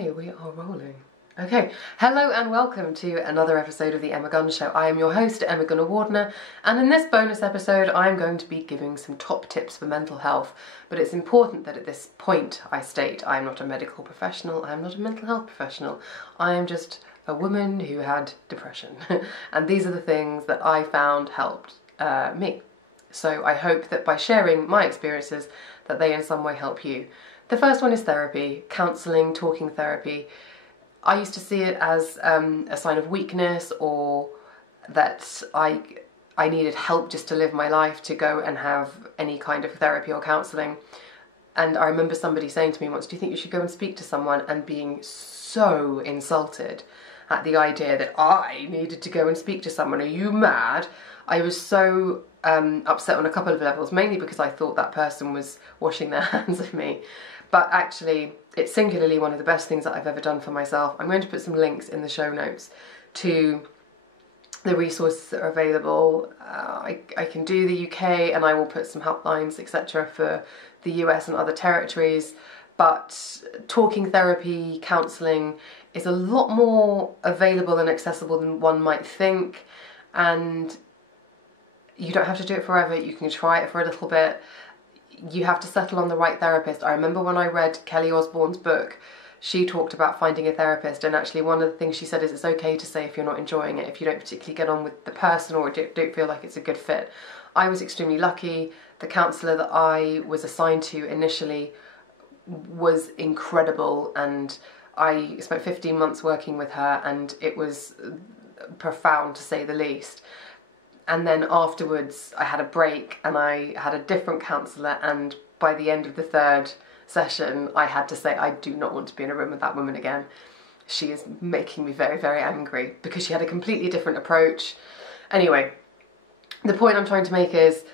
Hey, we are rolling. Okay, hello and welcome to another episode of the Emma Gunn Show. I am your host, Emma Gunn-Wardner, and in this bonus episode I'm going to be giving some top tips for mental health. But it's important that at this point I state I am not a medical professional, I am not a mental health professional. I am just a woman who had depression. And these are the things that I found helped me. So I hope that by sharing my experiences that they in some way help you. The first one is therapy, counselling, talking therapy. I used to see it as a sign of weakness, or that I needed help just to live my life, to go and have any kind of therapy or counselling. And I remember somebody saying to me once, do you think you should go and speak to someone? And being so insulted at the idea that I needed to go and speak to someone. Are you mad? I was so upset on a couple of levels, mainly because I thought that person was washing their hands of me. But actually, it's singularly one of the best things that I've ever done for myself. I'm going to put some links in the show notes to the resources that are available. I can do the UK, and I will put some helplines, etc. for the US and other territories. But talking therapy, counselling is a lot more available and accessible than one might think. And you don't have to do it forever. You can try it for a little bit. You have to settle on the right therapist. I remember when I read Kelly Osbourne's book, she talked about finding a therapist, and actually one of the things she said is it's okay to say if you're not enjoying it, if you don't particularly get on with the person or don't feel like it's a good fit. I was extremely lucky. The counsellor that I was assigned to initially was incredible, and I spent 15 months working with her, and it was profound to say the least. And then afterwards I had a break and I had a different counsellor, and by the end of the third session I had to say I do not want to be in a room with that woman again. She is making me very, very angry, because she had a completely different approach. Anyway, the point I'm trying to make is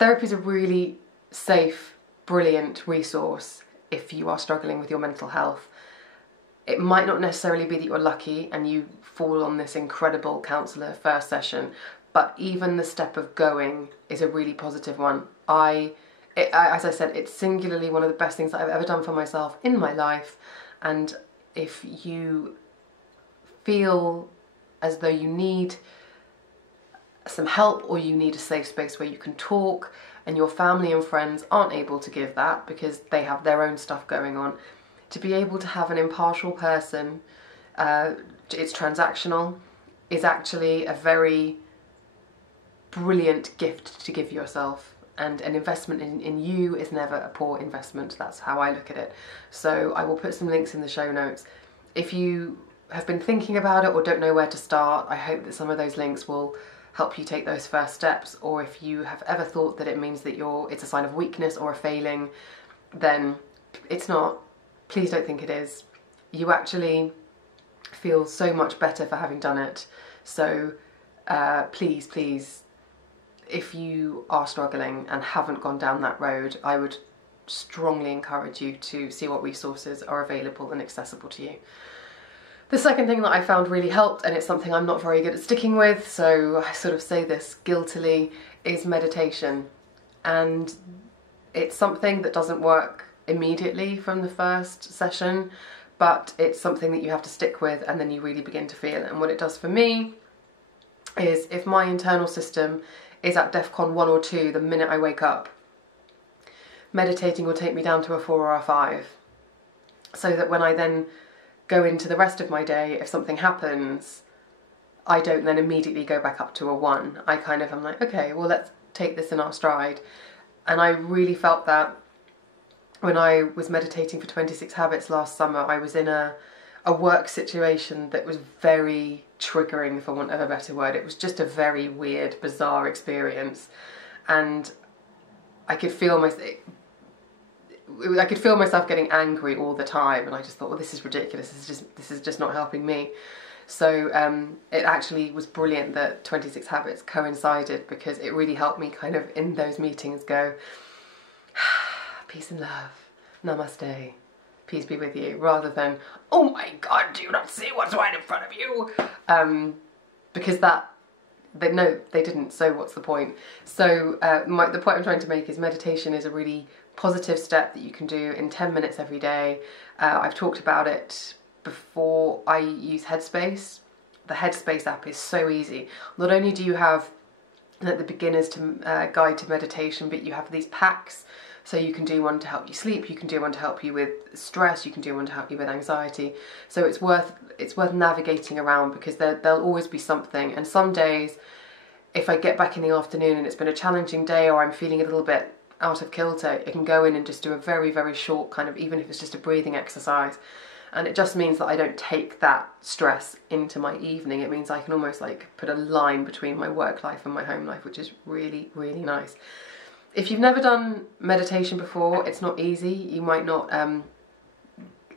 therapy is a really safe, brilliant resource if you are struggling with your mental health. It might not necessarily be that you're lucky and you fall on this incredible counsellor first session, but even the step of going is a really positive one. As I said, it's singularly one of the best things that I've ever done for myself in my life. And if you feel as though you need some help, or you need a safe space where you can talk, and your family and friends aren't able to give that because they have their own stuff going on, to be able to have an impartial person, it's transactional, is actually a very brilliant gift to give yourself. And an investment in you is never a poor investment. That's how I look at it. So I will put some links in the show notes. If you have been thinking about it or don't know where to start, I hope that some of those links will help you take those first steps. Or if you have ever thought that it means that it's a sign of weakness or a failing, then it's not. Please don't think it is. You actually feel so much better for having done it. So please, please, if you are struggling and haven't gone down that road, I would strongly encourage you to see what resources are available and accessible to you. The second thing that I found really helped, and it's something I'm not very good at sticking with, so I sort of say this guiltily, is meditation. And it's something that doesn't work immediately from the first session, but it's something that you have to stick with, and then you really begin to feel it. And what it does for me is, if my internal system is at DEFCON 1 or 2 the minute I wake up, meditating will take me down to a 4 or a 5. So that when I then go into the rest of my day, if something happens, I don't then immediately go back up to a 1. I'm like, okay, well, let's take this in our stride. And I really felt that when I was meditating for 26 Habits last summer. I was in a work situation that was very triggering, for want of a better word. It was just a very weird, bizarre experience, and I could feel myself getting angry all the time, and I just thought, well, this is ridiculous. This is just not helping me. So it actually was brilliant that 26 Habits coincided, because it really helped me kind of in those meetings go, peace and love, namaste, peace be with you, rather than, oh my God, do you not see what's right in front of you? Because they didn't, so what's the point? So the point I'm trying to make is meditation is a really positive step that you can do in 10 minutes every day. I've talked about it before I use Headspace. The Headspace app is so easy. Not only do you have like the beginner's guide to meditation, but you have these packs. So you can do one to help you sleep, you can do one to help you with stress, you can do one to help you with anxiety. So it's worth navigating around, because there'll always be something. And some days, if I get back in the afternoon and it's been a challenging day, or I'm feeling a little bit out of kilter, I can go in and just do a very, very short kind of, even if it's just a breathing exercise. And it just means that I don't take that stress into my evening. It means I can almost like put a line between my work life and my home life, which is really, really nice. If you've never done meditation before, it's not easy. You might not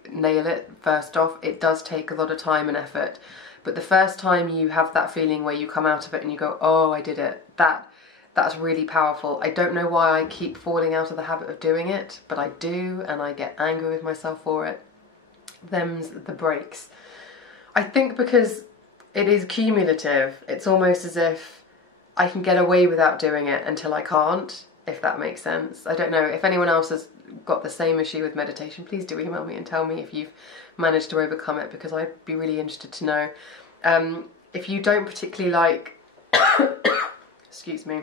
nail it first off. It does take a lot of time and effort. But the first time you have that feeling where you come out of it and you go, oh, I did it, that's really powerful. I don't know why I keep falling out of the habit of doing it, but I do, and I get angry with myself for it. Them's the breaks. I think because it is cumulative, it's almost as if I can get away without doing it until I can't, if that makes sense. I don't know if anyone else has got the same issue with meditation. Please do email me and tell me if you've managed to overcome it, because I'd be really interested to know. If you don't particularly like excuse me,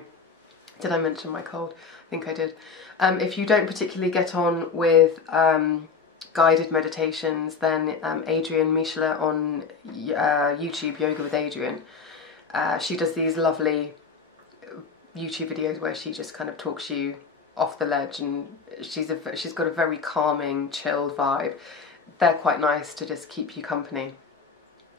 did I mention my cold? I think I did. If you don't particularly get on with guided meditations, then Adriene Michela on YouTube, Yoga with Adriene, she does these lovely YouTube videos where she just kind of talks you off the ledge, and she's got a very calming, chilled vibe. They're quite nice to just keep you company.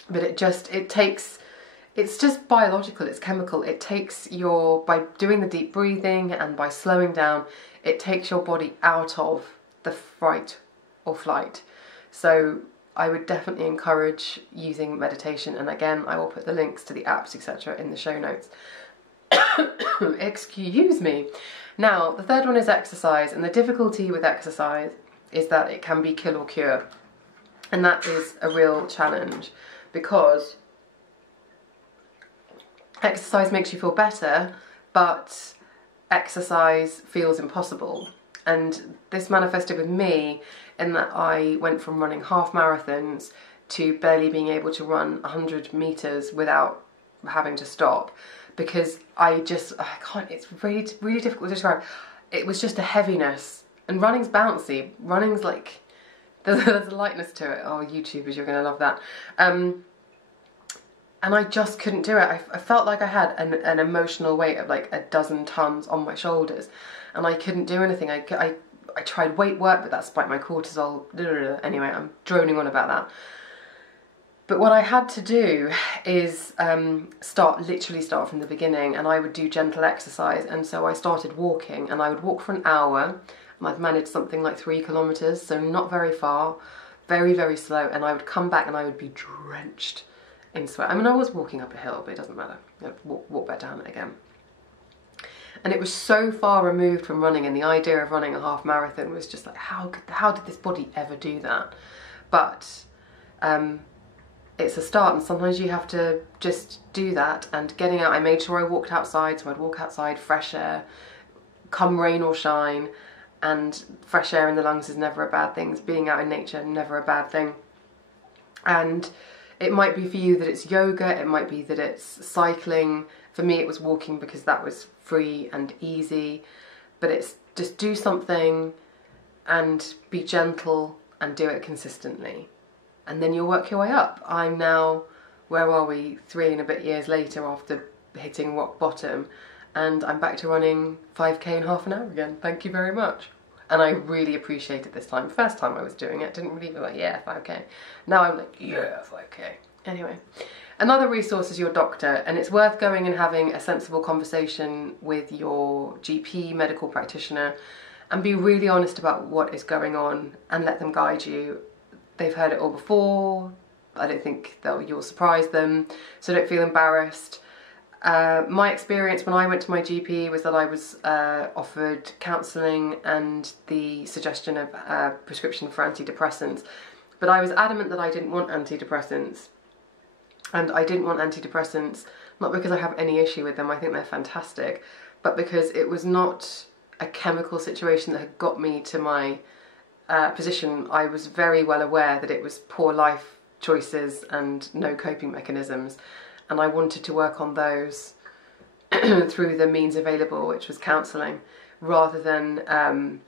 But it's just biological, it's chemical. It takes by doing the deep breathing and by slowing down, it takes your body out of the fright or flight. So I would definitely encourage using meditation, and again, I will put the links to the apps, etc. in the show notes. Excuse me. Now, the third one is exercise, and the difficulty with exercise is that it can be kill or cure. And that is a real challenge, because exercise makes you feel better, but exercise feels impossible. And this manifested with me in that I went from running half marathons to barely being able to run 100 meters without having to stop, because I can't, it's really, really difficult to describe. It was just a heaviness, and running's bouncy. Running's like, there's a lightness to it. Oh, YouTubers, you're going to love that. And I just couldn't do it. I felt like I had an emotional weight of like 12 tons on my shoulders, and I couldn't do anything. I tried weight work, but that spiked my cortisol. Anyway, I'm droning on about that. But what I had to do is literally start from the beginning, and I would do gentle exercise. And so I started walking, and I would walk for an hour, and I'd managed something like 3 kilometers, so not very far, very, very slow. And I would come back and I would be drenched in sweat. I mean, I was walking up a hill, but it doesn't matter. I'd walk back down it again. And it was so far removed from running, and the idea of running a half marathon was just like, how did this body ever do that? But it's a start, and sometimes you have to just do that. And getting out, I made sure I walked outside, so I'd walk outside, fresh air, come rain or shine, and fresh air in the lungs is never a bad thing. Being out in nature, never a bad thing. And it might be for you that it's yoga, it might be that it's cycling. For me it was walking, because that was free and easy. But it's just do something and be gentle and do it consistently. And then you'll work your way up. I'm now, where are we, 3 and a bit years later after hitting rock bottom, and I'm back to running 5k in half an hour again. Thank you very much. And I really appreciate it this time. First time I was doing it, didn't really feel like, yeah, 5k. Now I'm like, yeah, 5k. Anyway, another resource is your doctor, and it's worth going and having a sensible conversation with your GP, medical practitioner, and be really honest about what is going on and let them guide you. They've heard it all before. I don't think you'll surprise them, so don't feel embarrassed. My experience when I went to my GP was that I was offered counselling and the suggestion of a prescription for antidepressants. But I was adamant that I didn't want antidepressants. And I didn't want antidepressants, not because I have any issue with them, I think they're fantastic, but because it was not a chemical situation that had got me to my position, I was very well aware that it was poor life choices and no coping mechanisms, and I wanted to work on those through the means available, which was counselling, rather than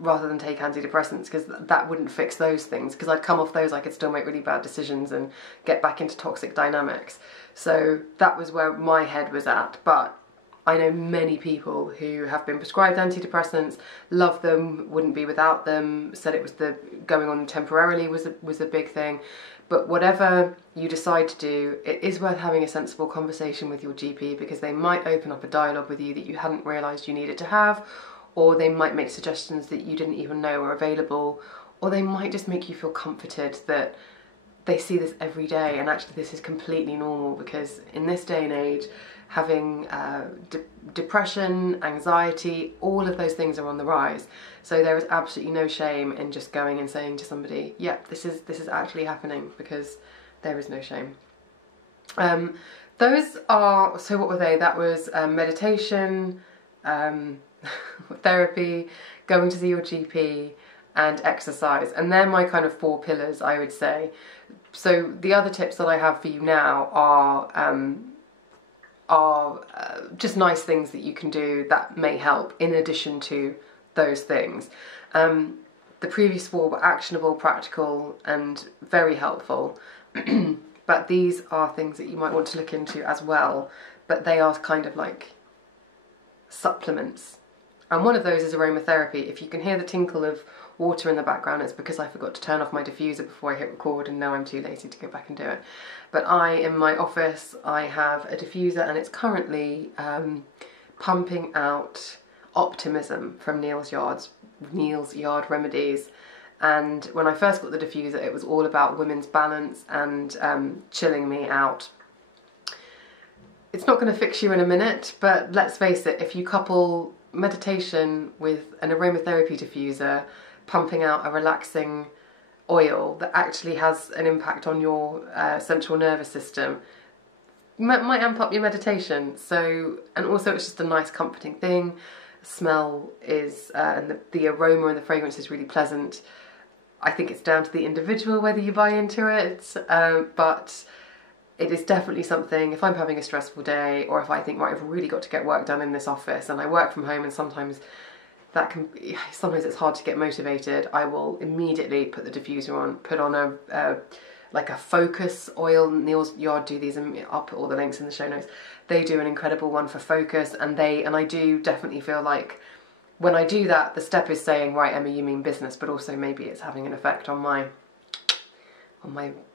rather than take antidepressants, because that wouldn't fix those things. Because I'd come off those, I could still make really bad decisions and get back into toxic dynamics. So that was where my head was at. But I know many people who have been prescribed antidepressants, love them, wouldn't be without them, said it was the going on temporarily was a big thing. But whatever you decide to do, it is worth having a sensible conversation with your GP, because they might open up a dialogue with you that you hadn't realised you needed to have, or they might make suggestions that you didn't even know were available, or they might just make you feel comforted that they see this every day and actually this is completely normal, because in this day and age, having depression, anxiety, all of those things are on the rise. So there is absolutely no shame in just going and saying to somebody, yeah, this is actually happening, because there is no shame. Those are, so what were they? That was meditation, therapy, going to see your GP, and exercise. And they're my kind of 4 pillars, I would say. So the other tips that I have for you now are just nice things that you can do that may help in addition to those things. The previous 4 were actionable, practical, and very helpful. But these are things that you might want to look into as well. But they are kind of like supplements. And one of those is aromatherapy. If you can hear the tinkle of water in the background, it's because I forgot to turn off my diffuser before I hit record, and now I'm too lazy to go back and do it. But in my office, I have a diffuser, and it's currently pumping out Optimism from Neal's Yard Remedies. And when I first got the diffuser, it was all about women's balance and chilling me out. It's not going to fix you in a minute, but let's face it, if you couple meditation with an aromatherapy diffuser pumping out a relaxing oil that actually has an impact on your central nervous system, might amp up your meditation. So, and also it's just a nice comforting thing. Smell is, and the aroma and the fragrance is really pleasant. I think it's down to the individual whether you buy into it, but it is definitely something. If I'm having a stressful day, or if I think, right, I've really got to get work done in this office, and I work from home, and sometimes it's hard to get motivated, I will immediately put the diffuser on, put on like a focus oil. Neal's Yard do these, and I'll put all the links in the show notes. They do an incredible one for focus, and I do definitely feel like when I do that, the step is saying, right, Emma, you mean business, but also maybe it's having an effect on my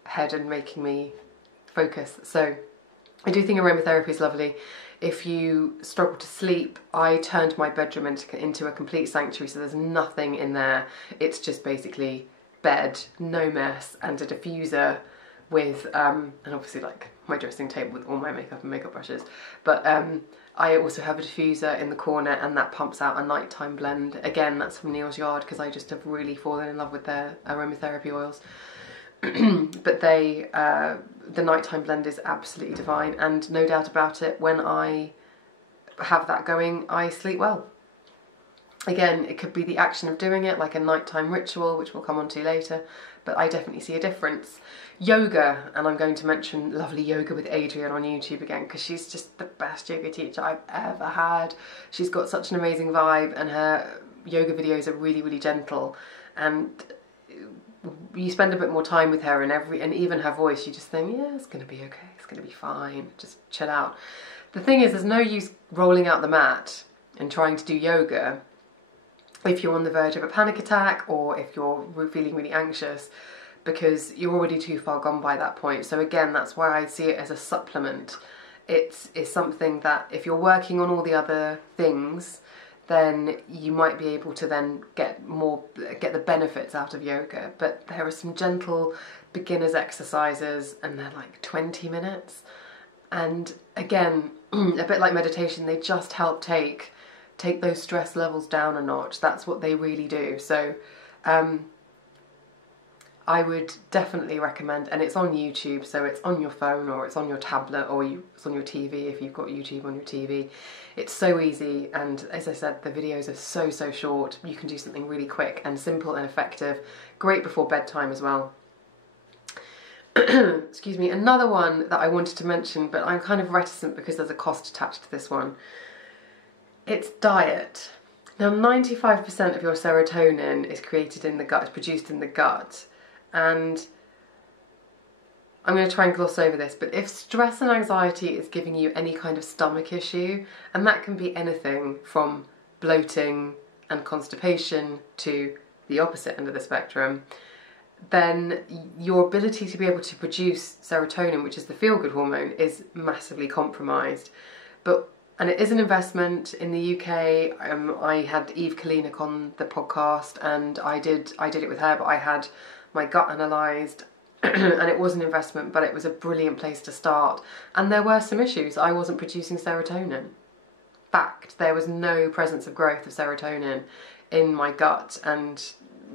head and making me focus. So I do think aromatherapy is lovely. If you struggle to sleep, I turned my bedroom into a complete sanctuary, so there's nothing in there. It's just basically bed, no mess, and a diffuser with, and obviously like my dressing table with all my makeup and makeup brushes. But I also have a diffuser in the corner, and that pumps out a nighttime blend. Again, that's from Neal's Yard, because I just have really fallen in love with their aromatherapy oils. But the nighttime blend is absolutely divine, and no doubt about it, when I have that going, I sleep well. Again, it could be the action of doing it, like a nighttime ritual, which we'll come on to later, but I definitely see a difference. Yoga, and I'm going to mention lovely Yoga with Adriene on YouTube again, because she's just the best yoga teacher I've ever had. She's got such an amazing vibe, and her yoga videos are really, really gentle, and you spend a bit more time with her, and even her voice, you just think, yeah, it's going to be okay, it's going to be fine, just chill out. The thing is, there's no use rolling out the mat and trying to do yoga if you're on the verge of a panic attack, or if you're feeling really anxious, because you're already too far gone by that point. So again, that's why I see it as a supplement. It's something that if you're working on all the other things, then you might be able to then get the benefits out of yoga. But there are some gentle beginners exercises, and they're like 20 minutes. And again, a bit like meditation, they just help take those stress levels down a notch. That's what they really do. So I would definitely recommend, and it's on YouTube, so it's on your phone or it's on your tablet or it's on your TV if you've got YouTube on your TV. It's so easy, and as I said, the videos are so short. You can do something really quick and simple and effective. Great before bedtime as well. Excuse me. Another one that I wanted to mention, but I'm kind of reticent because there's a cost attached to this one. It's diet. Now, 95% of your serotonin is created in the gut, is produced in the gut. And I'm going to try and gloss over this, but if stress and anxiety is giving you any kind of stomach issue, and that can be anything from bloating and constipation to the opposite end of the spectrum, then your ability to be able to produce serotonin, which is the feel-good hormone, is massively compromised. And it is an investment. In the UK, I had Eve Kalinik on the podcast, and I did it with her, but I had my gut analysed, and it was an investment, but it was a brilliant place to start. And there were some issues. I wasn't producing serotonin. Fact, there was no presence of growth of serotonin in my gut, and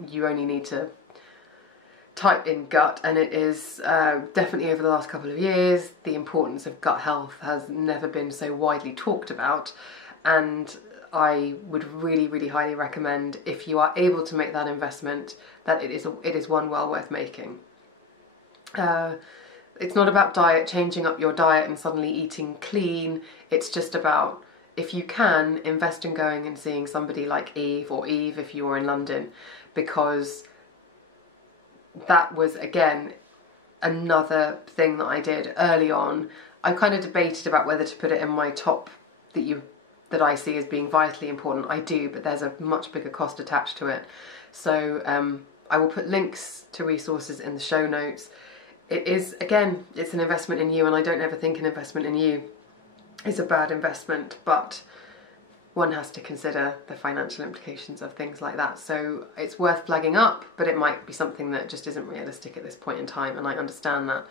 you only need to type in gut, and it is definitely over the last couple of years, the importance of gut health has never been so widely talked about, and I would really highly recommend, if you are able to make that investment, that it is one well worth making. It's not about changing up your diet and suddenly eating clean. It's just about, if you can, invest in going and seeing somebody like Eve, or Eve if you're in London, because that was, again, another thing that I did early on. I kind of debated about whether to put it in my top that I see as being vitally important. I do, but there's a much bigger cost attached to it. So I will put links to resources in the show notes. It is, again, it's an investment in you, and I don't ever think an investment in you is a bad investment, but one has to consider the financial implications of things like that. So it's worth flagging up, but it might be something that just isn't realistic at this point in time, and I understand that.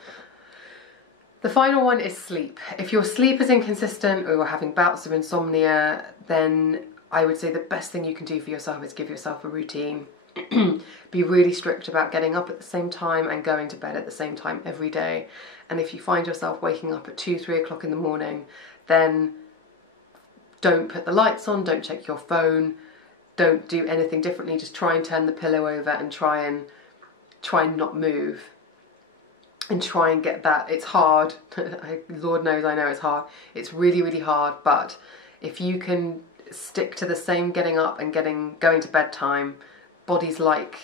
The final one is sleep. If your sleep is inconsistent or you're having bouts of insomnia, then I would say the best thing you can do for yourself is give yourself a routine. Be really strict about getting up at the same time and going to bed at the same time every day. And if you find yourself waking up at 2-3 o'clock in the morning, then don't put the lights on, don't check your phone, don't do anything differently. Just try and turn the pillow over and try and not move, and try and get that. It's hard. Lord knows I know it's hard. It's really hard, but if you can stick to the same getting up and going to bedtime, bodies like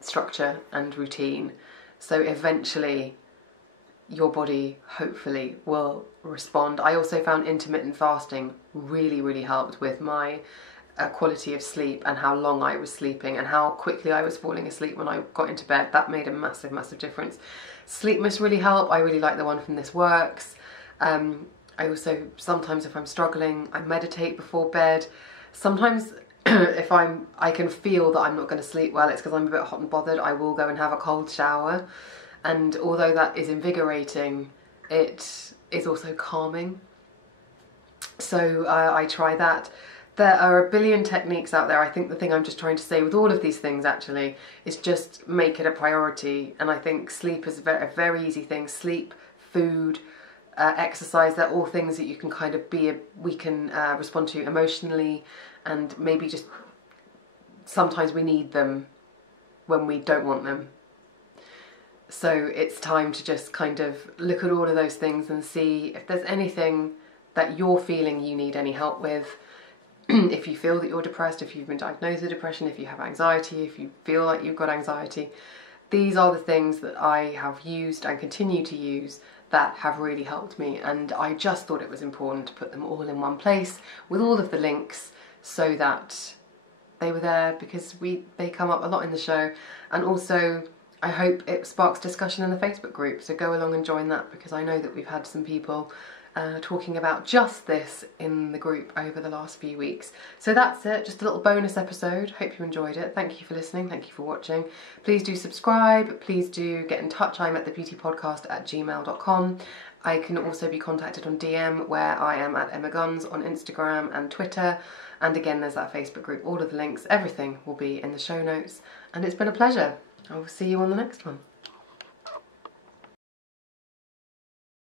structure and routine. So eventually your body hopefully will respond. I also found intermittent fasting really helped with my quality of sleep, and how long I was sleeping and how quickly I was falling asleep when I got into bed. That made a massive difference. Sleep must really help. I really like the one from This Works. I also, sometimes if I'm struggling, I meditate before bed. Sometimes if I can feel that I'm not going to sleep well, it's because I'm a bit hot and bothered, I will go and have a cold shower. And although that is invigorating, it is also calming. So I try that. There are a billion techniques out there. I think the thing I'm just trying to say with all of these things actually is just make it a priority. And I think sleep is a very easy thing. Sleep, food, exercise, they're all things that you can kind of we can respond to emotionally, and maybe just sometimes we need them when we don't want them. So it's time to just kind of look at all of those things and see if there's anything that you're feeling you need any help with. If you feel that you're depressed, if you've been diagnosed with depression, if you have anxiety, if you feel like you've got anxiety, these are the things that I have used and continue to use that have really helped me. And I just thought it was important to put them all in one place with all of the links so that they were there, because they come up a lot in the show. And also I hope it sparks discussion in the Facebook group, so go along and join that, because I know that we've had some people talking about just this in the group over the last few weeks. So that's it, just a little bonus episode. Hope you enjoyed it. Thank you for listening, thank you for watching. Please do subscribe, please do get in touch. I'm at thebeautypodcast@gmail.com. I can also be contacted on DM, where I am at Emma Guns on Instagram and Twitter. And again, there's that Facebook group. All of the links, everything will be in the show notes. And it's been a pleasure. I will see you on the next one.